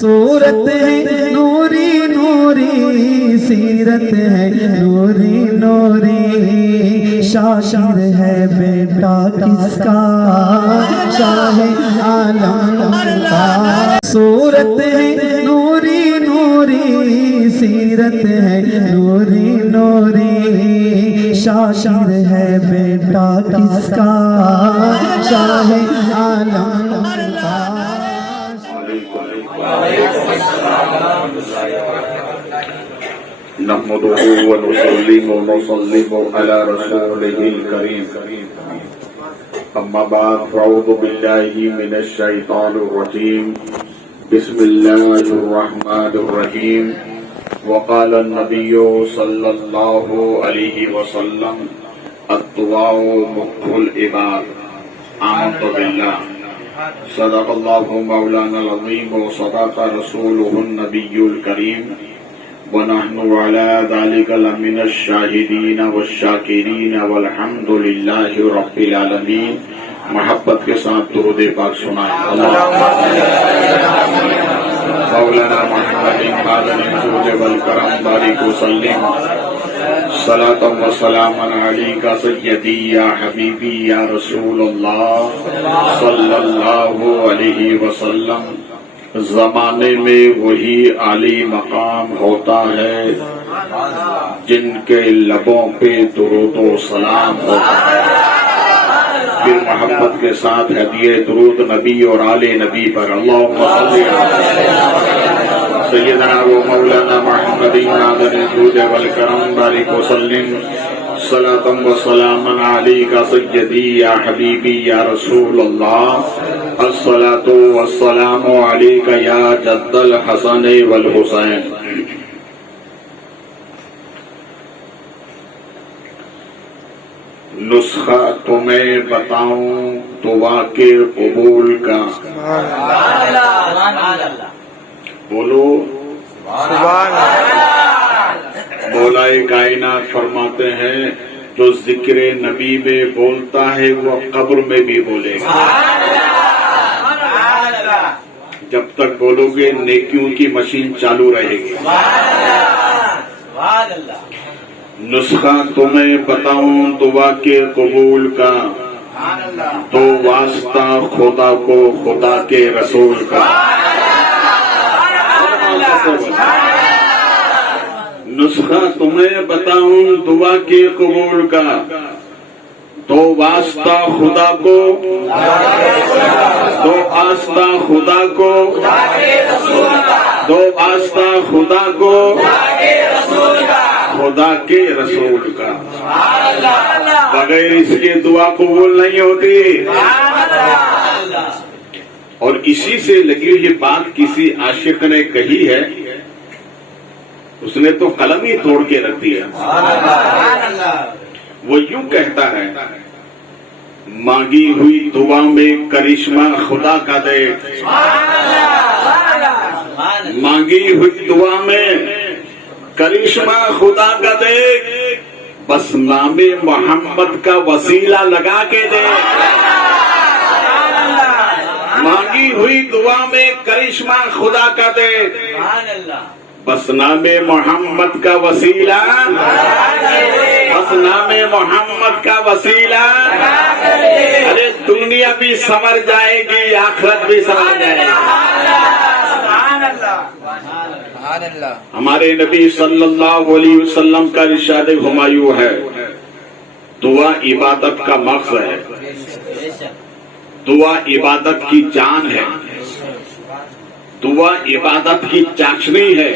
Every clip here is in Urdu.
صورت ہے نوری نوری، سیرت ہے نوری نوری، شاعر ہے بیٹا کس کا، شاہ عالم کا۔ صورت ہے نوری نوری، سیرت ہے نوری نوری، شاعر ہے بیٹا کس کا، شاہ عالم کا۔ نحمده ونصلي ونسلم على رسوله الكريم، اما بعد فاعوذ بالله من الشيطان الرجيم، بسم الله الرحمن الرحيم۔ وقال النبي صلى الله عليه وسلم الدعاء مخ العباد، آمنت بالله صدق الله مولانا العظيم وصدق رسوله النبي الكريم، ونحن على ذلك لمن الشاهدين والشاكرين والحمد لله رب العالمين۔ محبت کے ساتھ درود پاک سنائیں۔ مولانا محمد بادن الجود والکرم بارک وسلم، صلاۃ و سلام علیک سیدی یا حبیبی یا رسول اللہ صلی اللہ علیہ وسلم۔ زمانے میں وہی عالی مقام ہوتا ہے جن کے لبوں پہ درود و سلام ہوتا ہے۔ پھر محبت کے ساتھ ہدیہ درود نبی اور آل نبی پر، اللہم صلی علی سیدنا و مولانا محمد بادن الجود والکرم بارک وسلم، صلاۃ و سلام علیک سیدی یا حبیبی یا رسول اللہ، الصلاۃ والسلام علیک یا جد الحسن والحسین۔ نسخہ تمہیں بتاؤں دعا کے قبول کا، بولو مولائے کائنات فرماتے ہیں جو ذکر نبی میں بولتا ہے وہ قبر میں بھی بولے گا۔ جب تک بولو گے نیکیوں کی مشین چالو رہے گی۔ نسخہ تمہیں بتاؤں دعا کے قبول کا، تو واسطہ خدا کو خدا کے رسول کا۔ نسخہ تمہیں بتاؤں دعا کے قبول کا، تو واسطہ خدا کو، تو واسطہ خدا کو، تو واسطہ خدا کو خدا کے رسول کا۔ بغیر اس کے دعا قبول نہیں ہوتی۔ اور اسی سے لگی ہوئی بات کسی عاشق نے کہی ہے، اس نے تو قلم ہی توڑ کے رکھ دیا۔ وہ یوں کہتا ہے، مانگی ہوئی دعا میں کرشمہ خدا کا دے، مانگی ہوئی دعا میں کرشمہ خدا کا دے، بس نام محمد کا وسیلہ لگا کے دے۔ مانگی ہوئی دعا میں کرشمہ خدا کا دے، بس نام محمد کا وسیلہ، بس نام محمد کا وسیلہ۔ ارے دنیا بھی سمر جائے گی، آخرت بھی سمر جائے گی۔ ہمارے نبی صلی اللہ علیہ وسلم کا ارشاد ہمایوں ہے، دعا عبادت کا مغز ہے، دعا عبادت کی جان ہے، دعا عبادت کی چاشنی ہے،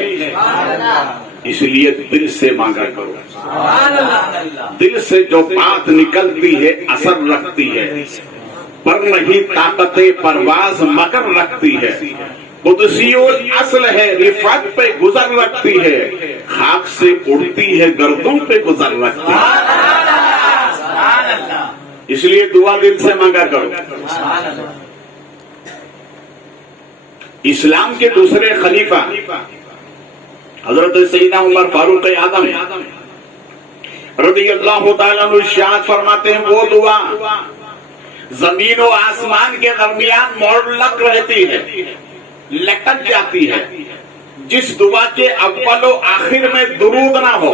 اس لیے دل سے مانگا کرو۔ دل سے جو بات نکلتی ہے اثر رکھتی ہے، پر نہیں طاقت پرواز مگر رکھتی ہے۔ قدسی اصل ہے، رفعت پہ گزر رکھتی ہے، خاک سے اڑتی ہے گردوں پہ گزر رکھتی ہے۔ اس لیے دعا دل سے مانگا کرو۔ اسلام کے دوسرے خلیفہ حضرت سیدنا عمر فاروق اعظم رضی اللہ تعالیٰ عنہ ارشاد فرماتے ہیں، وہ دعا زمین و آسمان کے درمیان معلق رہتی ہے، لٹک جاتی ہے، جس دعا کے اول و آخر میں درود نہ ہو،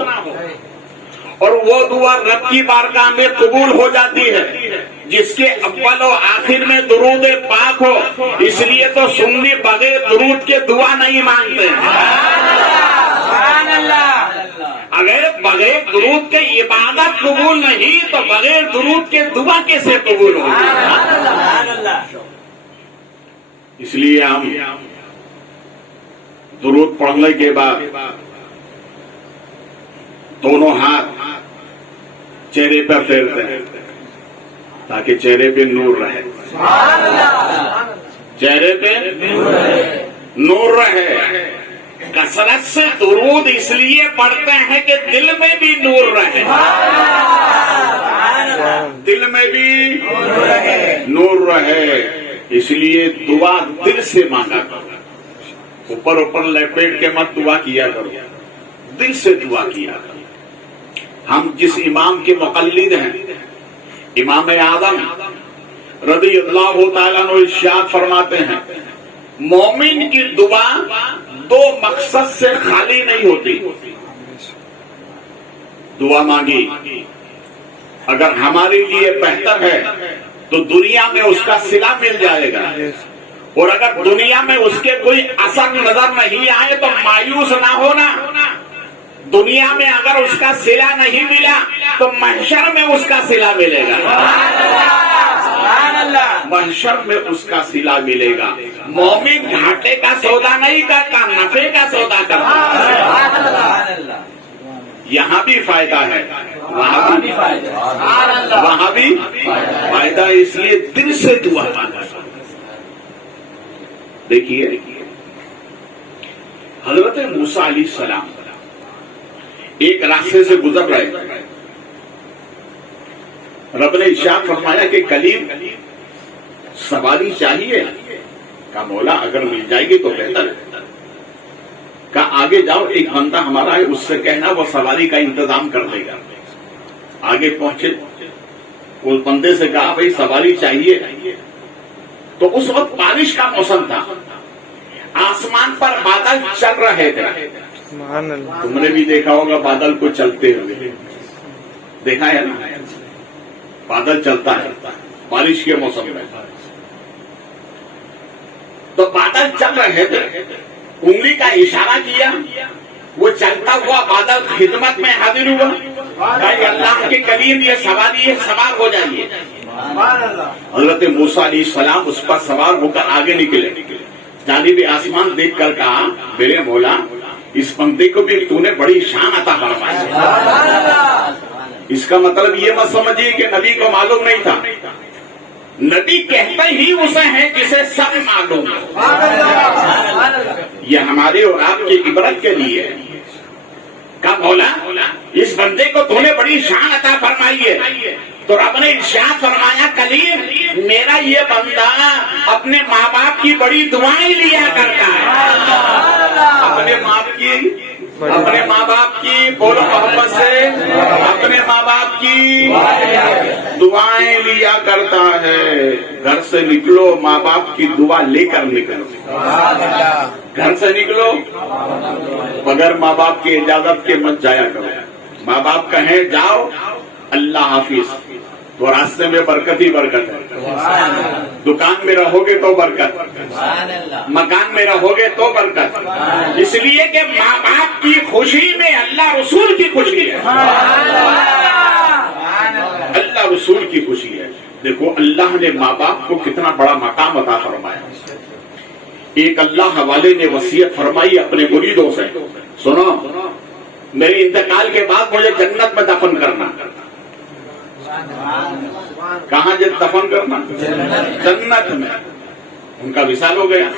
اور وہ دعا رب کی بارگاہ میں قبول ہو جاتی ہے جس کے اول و آخر میں درود پاک ہو۔ اس لیے تو سنی بغیر درود کے دعا نہیں مانگتے ہیں۔ اگر بغیر درود کے عبادت قبول نہیں تو بغیر درود کے دعا کیسے قبول ہوگی؟ اس لیے ہم درود پڑھنے کے بعد دونوں ہاتھ چہرے پر پھیرتے ہیں تاکہ چہرے پہ نور رہے، چہرے پہ نور رہے۔ کثرت سے درود اس لیے پڑھتے ہیں کہ دل میں بھی نور رہے، دل میں بھی نور رہے۔ اس لیے دعا دل سے مانگا کرو، اوپر اوپر لپیٹ کے مت دعا کیا کرو، دل سے دعا کیا کرو۔ ہم جس امام کے مقلد ہیں، امام اعظم رضی اللہ تعالیٰ عنہ ارشاد فرماتے ہیں، مومن کی دعا دو مقصد سے خالی نہیں ہوتی۔ دعا مانگی اگر ہمارے لیے بہتر ہے تو دنیا میں اس کا صلہ مل جائے گا، اور اگر دنیا میں اس کے کوئی اثر نظر نہیں آئے تو مایوس نہ ہونا۔ دنیا میں اگر اس کا صلہ نہیں ملا تو محشر میں اس کا صلہ ملے گا، محشر میں اس کا صلہ ملے گا۔ مومن گھاٹے کا سودا نہیں کرتا، نفع کا سودا کرتا۔ یہاں بھی فائدہ ہے، وہاں بھی فائدہ ہے، اس لیے دل سے دعا مانگا۔ دیکھیے حضرت موسیٰ علیہ السلام ایک راستے سے گزر رہے، رب نے ارشاد فرمایا کہ کلیم سواری چاہیے؟ کہا مولا اگر مل جائے گی تو بہتر ہے۔ کہا آگے جاؤ، ایک بندہ ہمارا ہے، اس سے کہنا وہ سواری کا انتظام کر دے گا۔ آگے پہنچے، اس بندے سے کہا بھائی سواری چاہیے، تو اس وقت بارش کا موسم تھا، آسمان پر بادل چل رہے تھے۔ تم نے بھی دیکھا ہوگا بادل کو چلتے ہوئے، دیکھا ہے نا، بادل چلتا ہے بارش کے موسم میں۔ تو بادل چل رہے تھے، انگلی کا اشارہ کیا، وہ چلتا ہوا بادل خدمت میں حاضر ہوا، کہ اللہ کے کلیم یہ سواری ہے، سوار ہو جائیے۔ حضرت موسیٰ علیہ السلام اس پر سوار ہو کر آگے نکلے، جانب آسمان دیکھ کر کہا میرے مولا اس بندے کو بھی تو نے بڑی شان عطا فرمائی۔ اس کا مطلب یہ مت سمجھیے کہ نبی کو معلوم نہیں تھا، نبی کہتے ہی اسے ہے جسے سب معلوم ہے۔ یہ ہمارے اور آپ کی عبرت کے لیے کہا مولا اس بندے کو تو نے بڑی شان عطا فرمائی ہے، تو رب نے ارشاد فرمایا کلیم میرا یہ بندہ اپنے ماں باپ کی بڑی دعائیں لیا کرتا ہے، اپنے ماں باپ کی بولو محبت سے، اپنے ماں باپ کی دعائیں لیا کرتا ہے۔ گھر سے نکلو ماں باپ کی دعا لے کر نکلو، گھر سے نکلو بغیر ماں باپ کی اجازت کے مت جایا کرو۔ ماں باپ کہیں جاؤ اللہ حافظ تو راستے میں برکت ہی برکت ہے، دکان میں رہو گے تو برکت، مکان میں رہو گے تو برکت، اس لیے کہ ماں باپ کی خوشی میں اللہ رسول کی خوشی ہے، اللہ رسول کی خوشی ہے۔ دیکھو اللہ نے ماں باپ کو کتنا بڑا مقام عطا فرمایا۔ ایک اللہ والے نے وصیت فرمائی اپنے مریدوں سے، سنو میرے انتقال کے بعد مجھے جنت میں دفن کرنا۔ کہاں دفن کرنا؟ جنت میں۔ ان کا وصال ہو گیا،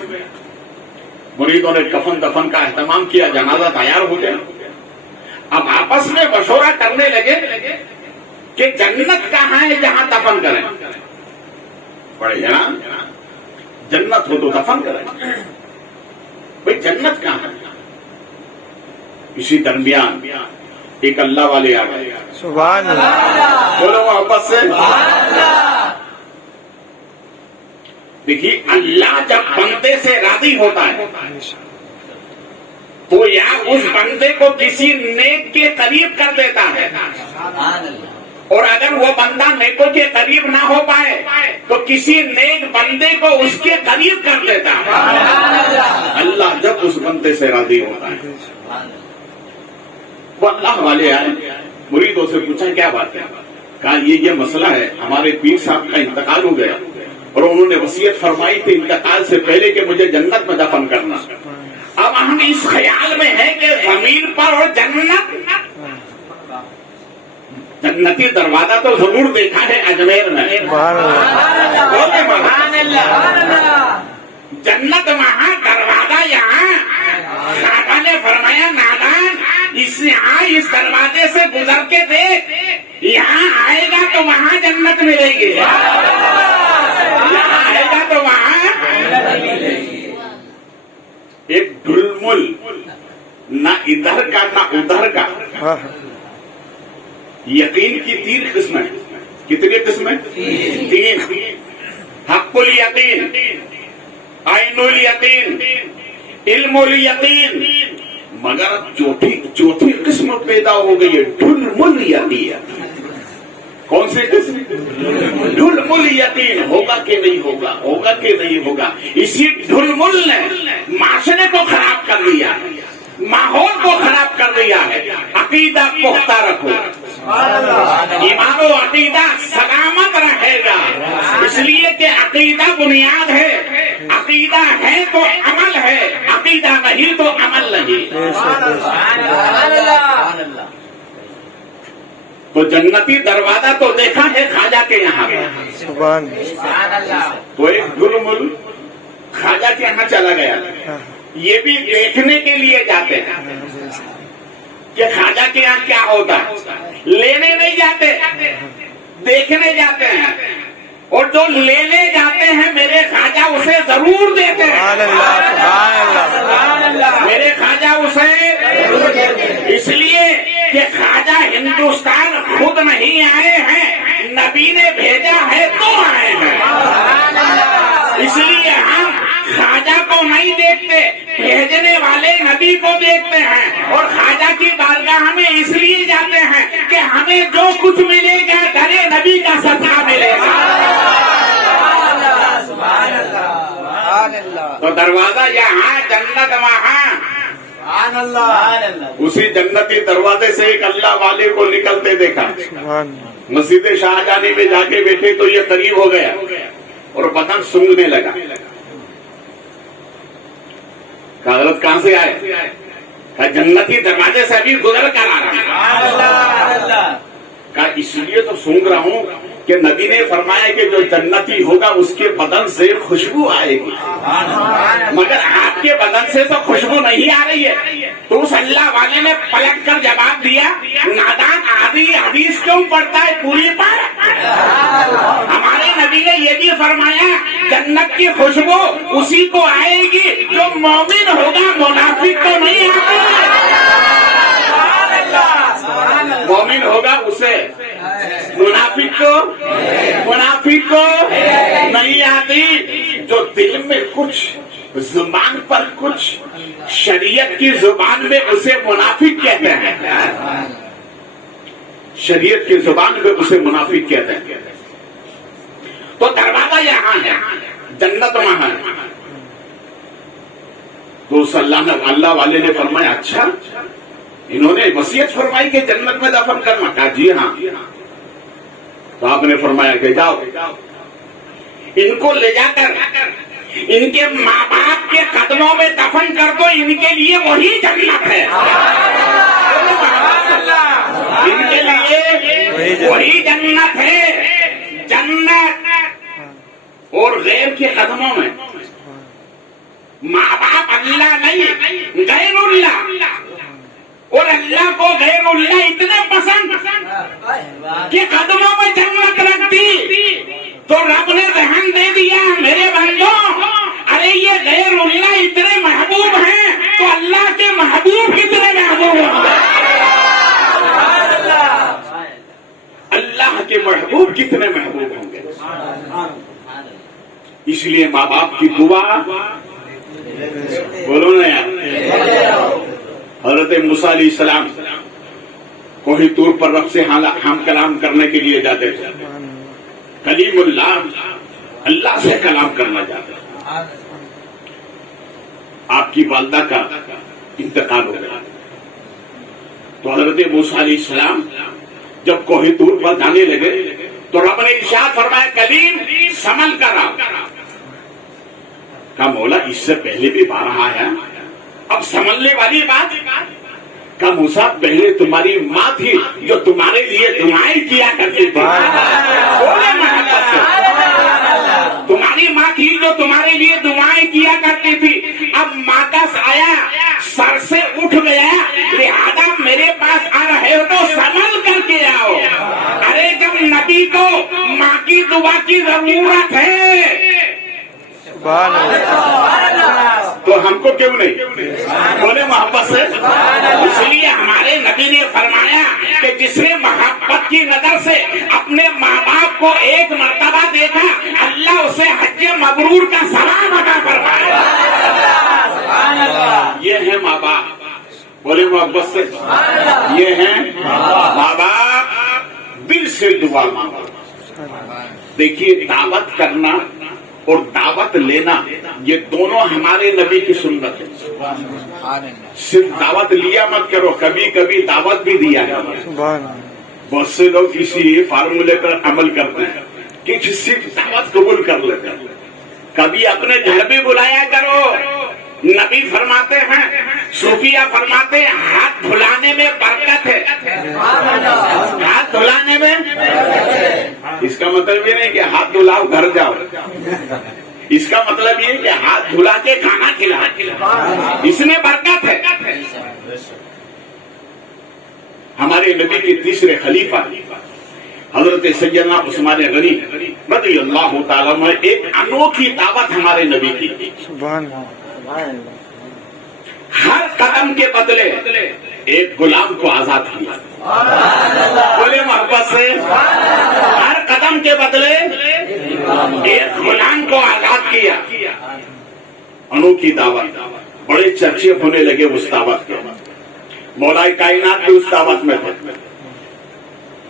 مریدوں نے کفن دفن کا اہتمام کیا، جنازہ تیار ہو گیا۔ اب آپس میں مشورہ کرنے لگے کہ جنت کہاں ہے جہاں دفن کریں؟ بڑے جناب جنت ہو تو دفن کریں، بھئی جنت کہاں ہے؟ اسی درمیان ایک اللہ والے آ گئے، سبحان اللہ، بولو محبت سے، دیکھیے اللہ جب بندے سے راضی ہوتا ہے تو یا اس بندے کو کسی نیک کے قریب کر دیتا ہے، اور اگر وہ بندہ نیکوں کے قریب نہ ہو پائے تو کسی نیک بندے کو اس کے قریب کر دیتا ہے۔ اللہ جب اس بندے سے راضی ہوتا ہے، وہ اللہ والے آئے، مریدوں سے پوچھا کیا بات ہے؟ کہا یہ مسئلہ ہے، ہمارے پیر صاحب کا انتقال ہو گیا اور انہوں نے وصیت فرمائی تھی انتقال سے پہلے کہ مجھے جنت میں دفن کرنا۔ اب ہم اس خیال میں ہیں کہ زمین پر اور جنتی دروازہ تو ضرور دیکھا ہے اجمیر میں، جنت وہاں دروازہ یہاں، خاقہ نے فرمایا نادان اس دروازے سے گزر کے دیکھ، یہاں آئے گا تو وہاں جنت ملے گی، یہاں آئے گا تو وہاں ایک ڈھلمل، نہ ادھر کا نہ ادھر کا۔ یقین کی 3 قسمیں، کتنی قسمیں؟ 3۔ حق الیقین، عین الیقین، علم الیقین، مگر چوتھی قسم پیدا ہو گئی ہے ڈھلمل یقین۔ کون سی قسم؟ ڈھلمل یقین، ہوگا کہ نہیں ہوگا، ہوگا کہ نہیں ہوگا۔ اسی ڈھلمل نے معاشرے کو خراب کر دیا ہے، ماحول کو خراب کر دیا ہے۔ عقیدہ پختہ رکھو، ایمان و عقیدہ سلامت رہے گا، اس لیے کہ عقیدہ بنیاد ہے، عقیدہ ہے تو عمل ہے، عقیدہ نہیں تو عمل نہیں۔ تو جنتی دروازہ تو دیکھا ہے خواجہ کے یہاں، تو ایک ڈھلمل خواجہ کے یہاں چلا گیا، یہ بھی دیکھنے کے لیے جاتے ہیں کہ خواجہ کے یہاں کیا ہوتا ہے، لینے نہیں جاتے، دیکھنے جاتے ہیں، اور جو لینے جاتے ہیں میرے خواجہ اسے ضرور دیتے ہیں، میرے خواجہ اسے، اس لیے کہ خواجہ ہندوستان خود نہیں آئے ہیں، نبی نے بھیجا ہے تو آئے ہیں، اس لیے ہم خواجہ کو نہیں دیکھتے، بھیجنے والے نبی کو دیکھتے ہیں، اور خواجہ کی بارگاہ میں اس لیے جاتے ہیں کہ ہمیں جو کچھ ملے گا درے نبی کا صدقہ ملے گا۔ تو دروازہ یہاں، جنت وہاں، اسی جنتی دروازے سے ایک اللہ والے کو نکلتے دیکھا، مسجد شاہجہانی میں جا کے بیٹھے تو یہ قریب ہو گیا اور بدن سونگنے لگا۔ کہا حضرت کہاں سے آئے؟ کہا جنتی دروازے سے ابھی گزر کر آ رہا۔ کہا اس لیے تو سونگ رہا ہوں کہ نبی نے فرمایا کہ جو جنتی ہوگا اس کے بدن سے خوشبو آئے گی، مگر آپ کے بدن سے تو خوشبو نہیں آ رہی ہے۔ تو اس اللہ والے نے پلٹ کر جواب دیا، نادان آدھی حدیث کیوں پڑھتا ہے پوری پر؟ ہمارے نبی نے یہ بھی فرمایا جنت کی خوشبو اسی کو آئے گی جو مومن ہوگا، منافق کو نہیں آئے گی۔ مومن ہوگا اسے، منافق کو نہیں آتی۔ جو دل میں کچھ، زبان پر کچھ، شریعت کی زبان میں اسے منافق کہتے ہیں، شریعت کی زبان میں اسے منافق کہتے ہیں۔ تو دروازہ یہاں ہے، جنت وہاں ہے۔ تو اس اللہ والے نے فرمایا اچھا انہوں نے وصیت فرمائی کہ جنت میں دفن کرنا؟ کہا جی ہاں۔ تو آپ نے فرمایا کہ جاؤ ان کو لے جا کر ان کے ماں باپ کے قدموں میں دفن کر دو، ان کے لیے وہی جنت ہے، ان کے لیے وہی جنت ہے۔ جنت اور غیر کے قدموں میں، ماں باپ اللہ نہیں غیر اللہ، اور اللہ کو غیر اللہ اتنے پسند کہ قدموں میں جنت رکھ دی، تو رب نے ذہن دے دیا میرے بندوں، ارے یہ غیر اللہ اتنے محبوب ہیں تو اللہ کے محبوب کتنے محبوب ہوں گے، اللہ کے محبوب کتنے محبوب ہوں گے۔ اس لیے ماں باپ کی دعا بولو نا یار. حضرت موسیٰ علیہ السلام کوہ طور پر رب سے ہم کلام کرنے کے لیے جاتے تھے. کلیم اللہ اللہ سے کلام کرنا چاہتے. آپ کی والدہ کا انتقال ہو گیا تو حضرت موسیٰ علیہ السلام جب کوہ طور پر جانے لگے تو رب نے ارشاد فرمایا کلیم سنبھل کر آؤ. کہا مولا اس سے پہلے بھی بارہ آیا اب سنبھلنے والی بات. کہا موسیٰ پہلے تمہاری ماں تھی جو تمہارے لیے دعائیں کیا کرتی تھی. تمہاری ماں تھی جو تمہارے لیے دعائیں کیا کرتی تھی. اب ماں کا سایہ سر سے اٹھ گیا لہذا میرے پاس آ رہے ہو تو سنبھل کر کے آؤ. ارے جب نبی کو ماں کی دعا کی ضرورت ہے تو ہم کو کیوں نہیں؟ بولے محبت سے. اس لیے ہمارے نبی نے فرمایا کہ جس نے محبت کی نظر سے اپنے ماں باپ کو ایک مرتبہ دیکھا اللہ اسے حج مبرور کا ثواب عطا فرمائے. یہ ہے ماں باپ. بولے محبت سے. یہ ہے ماں باپ دل سے دعا مانگو. دیکھیے دعوت کرنا اور دعوت لینا یہ دونوں ہمارے نبی کی سنت ہے. صرف دعوت لیا مت کرو کبھی کبھی دعوت بھی دیا کرو. بہت سے لوگ اسی فارمولے پر عمل کرتے ہیں کہ صرف دعوت قبول کر لیتے ہیں. کبھی اپنے گھر بھی بلایا کرو. نبی فرماتے ہیں صوفیہ فرماتے ہیں ہاتھ دھلانے میں برکت ہے. ہاتھ دھلانے میں اس کا مطلب یہ نہیں کہ ہاتھ دھلاؤ گھر جاؤ. اس کا مطلب یہ کہ ہاتھ دھلا کے کھانا کھلاؤ اس میں برکت ہے. ہمارے نبی کے تیسرے خلیفہ حضرت سیدنا عثمان غنی رضی اللہ تعالیٰ عنہ ایک انوکھی دعوت ہمارے نبی کی. ہر قدم کے بدلے ایک غلام کو آزاد کیا. بولے محبت سے. ہر قدم کے بدلے ایک غلام کو آزاد کیا. انوکھی دعوت. بڑے چرچے ہونے لگے اس دعوت کے. مولا کائنات بھی اس دعوت میں تھے.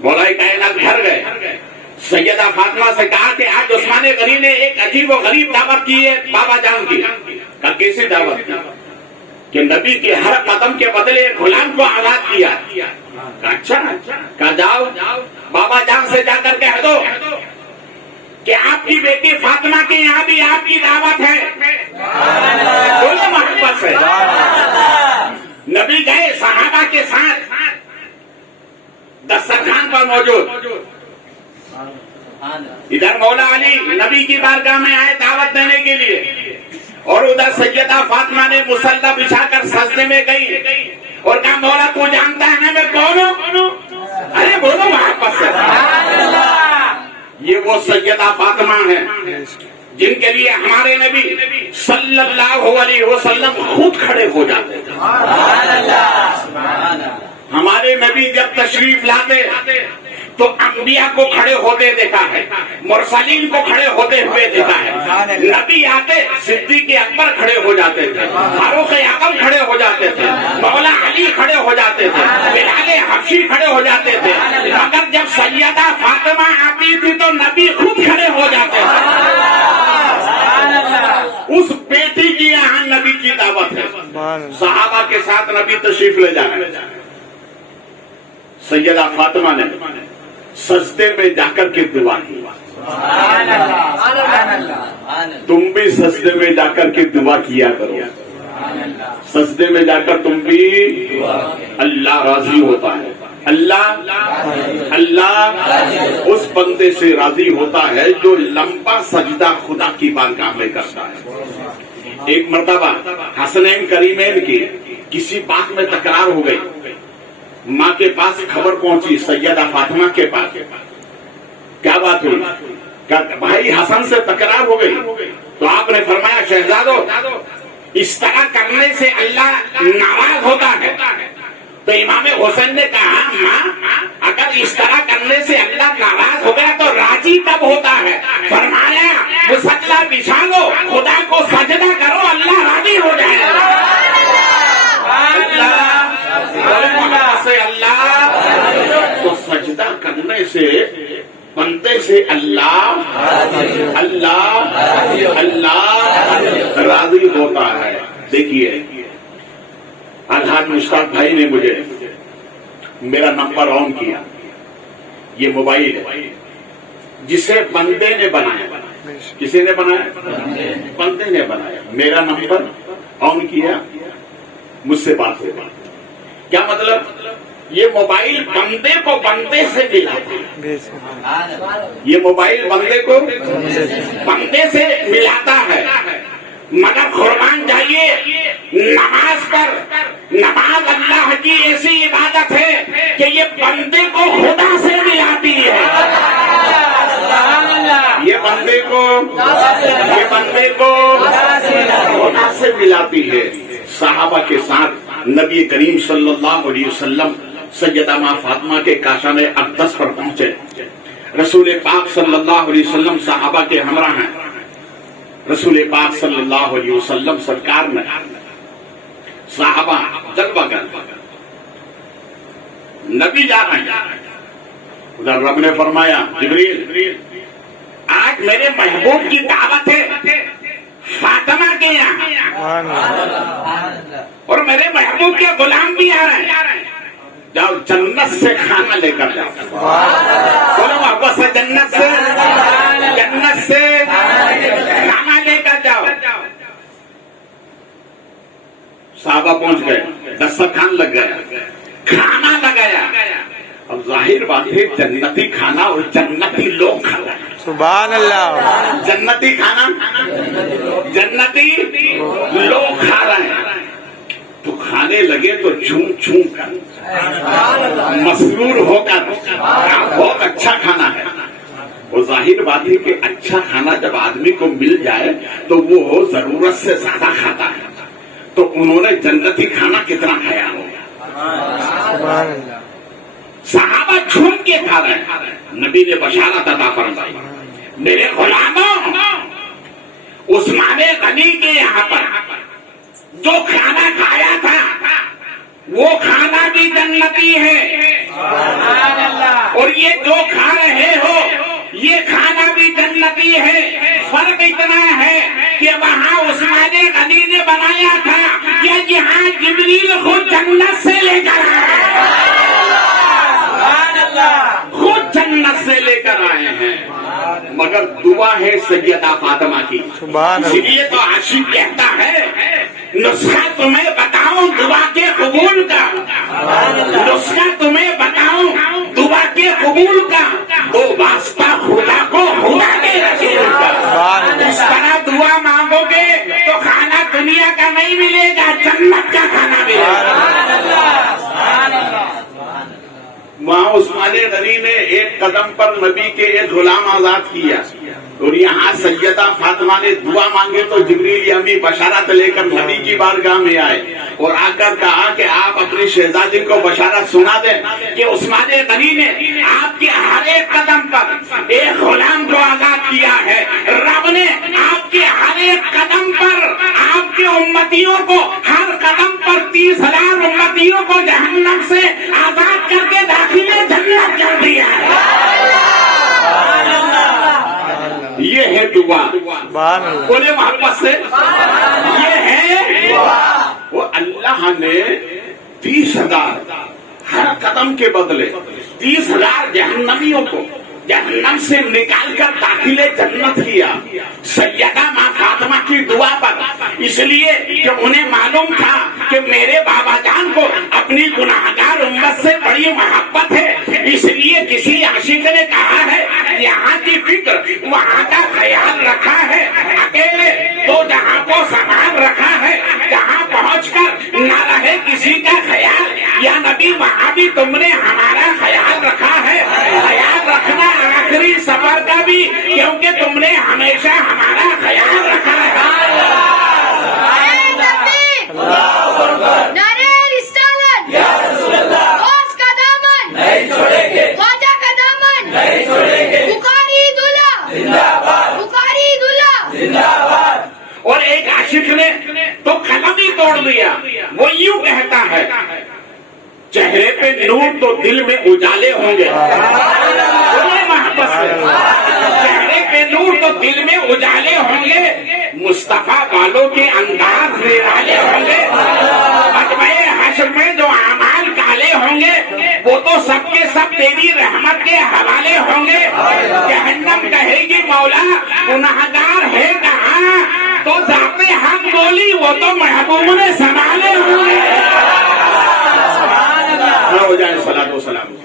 مولا کائنات گھر گئے. سیدہ فاطمہ سے کہا کہ آج عثمان غنی نے ایک عجیب و غریب دعوت کی ہے بابا جان کی. کہا کیسی دعوت کی؟ کہ نبی کے ہر قدم کے بدلے غلام کو آزاد کیا. اچھا. کہا جاؤ بابا جان سے جا کر کہہ دو کہ آپ کی بیٹی فاطمہ کے یہاں بھی آپ کی دعوت ہے. بولے محبت سے. نبی گئے صحابہ کے ساتھ دسترخوان پر موجود. ادھر مولا علی نبی کی بارگاہ میں آئے دعوت دینے کے لیے اور ادھر سیدہ فاطمہ نے مصلی بچھا کر سجدے میں گئی اور کہا مولا تو جانتا ہے میں کون ہوں؟ ارے بولو محبت سے. یہ وہ سیدہ فاطمہ ہے جن کے لیے ہمارے نبی صلی اللہ علیہ وسلم خود کھڑے ہو جاتے تھے. ہمارے نبی جب تشریف لاتے تو انبیاء کو کھڑے ہوتے دیکھا ہے, مرسلین کو کھڑے ہوتے ہوئے دیکھا ہے. نبی آتے صدیق اکبر کھڑے ہو جاتے تھے, فاروق اعظم کھڑے ہو جاتے تھے, مولا علی کھڑے ہو جاتے تھے, بلال حبشی کھڑے ہو جاتے تھے. مگر جب سیدہ فاطمہ آتی تھی تو نبی خود کھڑے ہو جاتے تھے. اس بیٹی کی یہاں نبی کی دعوت ہے. صحابہ کے ساتھ نبی تشریف لے جانا. سیدہ فاطمہ نے سجدے میں جا کر کے دعا کی. تم بھی سجدے میں جا کر کے دعا کیا کرو. سجدے میں جا کر تم بھی. اللہ راضی ہوتا ہے. اللہ اس بندے سے راضی ہوتا ہے جو لمبا سجدہ خدا کی بارگاہ میں کرتا ہے. ایک مرتبہ حسنین کریمین کی کسی بات میں تکرار ہو گئی. ماں کے پاس خبر پہنچی سیدہ فاطمہ کے پاس. کیا بات ہوئی؟ بھائی حسن سے تکرار ہو گئی. تو آپ نے فرمایا شہزادو اس طرح کرنے سے اللہ ناراض ہوتا ہے. تو امام حسین نے کہا ماں اگر اس طرح کرنے سے اللہ ناراض ہو گیا تو راضی کب ہوتا ہے؟ فرمایا مصلی بچھا لو، خدا کو سجدہ کرو، اللہ راضی ہو جائے گا۔ اللہ تو سجدہ کرنے سے بندے سے اللہ راضی ہوتا ہے۔ دیکھیے الحاج مشتاق بھائی نے مجھے میرا نمبر آن کیا، یہ موبائل ہے جسے بندے نے بنایا۔ کسی نے بنایا؟ بندے نے بنایا۔ میرا نمبر آن کیا، مجھ سے بات ہو گئی۔ کیا مطلب؟ یہ موبائل بندے کو بندے سے ملا، یہ موبائل بندے کو بندے سے ملاتا ہے۔ مگر قربان جائیے نماز پر، نماز اللہ کی ایسی عبادت ہے کہ یہ بندے کو خدا سے ملاتی ہے، یہ بندے کو خدا سے ملاتی ہے۔ صحابہ کے ساتھ نبی کریم صلی اللہ علیہ وسلم سیدہ ماں فاطمہ کے کاشان اقدس پر پہنچے۔ رسول پاک صلی اللہ علیہ وسلم صحابہ کے ہمراہ ہیں۔ رسول پاک صلی اللہ علیہ وسلم سرکار نے صحابہ جلوہ کر نبی جا رہے ہیں، ادھر رب نے فرمایا جبریل آج میرے محبوب کی دعوت ہے فاطمہ کے یہاں، اور میرے محبوب کے غلام بھی آ رہے ہیں، جاؤ جنت سے کھانا لے کر جاؤ۔ بولو محبت سے جنت سے کھانا لے کر جاؤ۔ صحابہ پہنچ گئے، دسترخوان لگ گیا، کھانا لگایا۔ اب ظاہر بات ہے جنتی کھانا اور جنتی لوگ کھا رہے ہیں۔ سبحان اللہ۔ جنتی کھانا جنتی لوگ کھا رہے ہیں، تو کھانے لگے تو جھوم جھوم کر مسرور ہو کر بہت اچھا کھانا ہے۔ وہ ظاہر بات ہے کہ اچھا کھانا جب آدمی کو مل جائے تو وہ ضرورت سے زیادہ کھاتا ہے، تو انہوں نے جنتی کھانا کتنا کھایا ہوگا؟ صحابہ جھوم کے کھا رہے ہیں۔ نبی نے بشارت عطا فرمائی میرے غلاموں، عثمان غنی کے یہاں پر جو کھانا کھایا تھا وہ کھانا بھی جنتی ہے، اور یہ جو کھا رہے ہو یہ کھانا بھی جنتی ہے۔ فرق اتنا ہے کہ وہاں عثمان غنی نے بنایا تھا، یہاں جبریل خود جنت سے لے کر آئے، خود جنت سے لے کر آئے ہیں۔ مگر دعا ہے سیدہ فاطمہ کی، اس لیے تو عاشق کہتا ہے نسخہ تمہیں بتاؤں دعا کے قبول کا، نسخہ تمہیں بتاؤں دعا کے قبول کا، وہ واسطہ خدا کو خدا کے رسول کا۔ اس طرح دعا مانگو گے تو کھانا دنیا کا نہیں ملے گا، جنت کا کھانا ملے گا۔ وہاں عثمان غنی نے ایک قدم پر نبی کے ایک غلام آزاد کیا، اور یہاں سیدہ فاطمہ نے دعا مانگے تو جبریل امی بشارت لے کر نبی کی بارگاہ میں آئے اور آ کر کہا کہ آپ اپنی شہزادی کو بشارت سنا دیں کہ عثمان غنی نے آپ کے ہر ایک قدم پر ایک غلام کو آزاد کیا ہے، رب نے آپ کے ہر ایک قدم پر آپ کے امتیوں کو ہر قدم پر 30,000 امتیوں کو جہنم سے آزاد کر کے داخل جنت کر دیا ہے۔ یہ ہے دعا، بولے محبت سے، یہ ہے وہ اللہ نے 30,000 ہر قدم کے بدلے 30,000 جہنمیوں کو جہنم سے نکال کر داخل جنت کیا سیدہ ماں فاطمہ کی دعا پر، اس لیے کہ انہیں معلوم تھا کہ میرے بابا جان کو اپنی گناہگار امت سے بڑی محبت ہے، اس لیے کسی عاشق نے کہا ہے یہاں کی فکر وہاں کا خیال رکھا ہے، اکیلے تو جہاں کو سامان رکھا ہے، جہاں پہنچ کر نہ رہے کسی کا خیال، یا نبی وہاں بھی تم نے ہمارا خیال رکھا ہے، خیال رکھنا آخری سفر کا بھی، کیونکہ تم نے ہمیشہ ہمارا خیال رکھا ہے۔ نعرہ رسالت چہرے پہ نور تو دل میں اجالے ہوں گے. محبت سے چہرے پہ نور تو دل میں اجالے ہوں گے. مصطفیٰ والوں کے انداز نرالے ہوں گے. مجمع حشر میں جو اعمال کالے ہوں گے وہ تو سب کے سب تیری رحمت کے حوالے ہوں گے. جہنم کہے گی مولا گناہگار ہے کہاں, تو ذات حق بولی وہ تو محبوب نے سنبھالے ہوں گے. ہو جائے صلاۃ و سلام.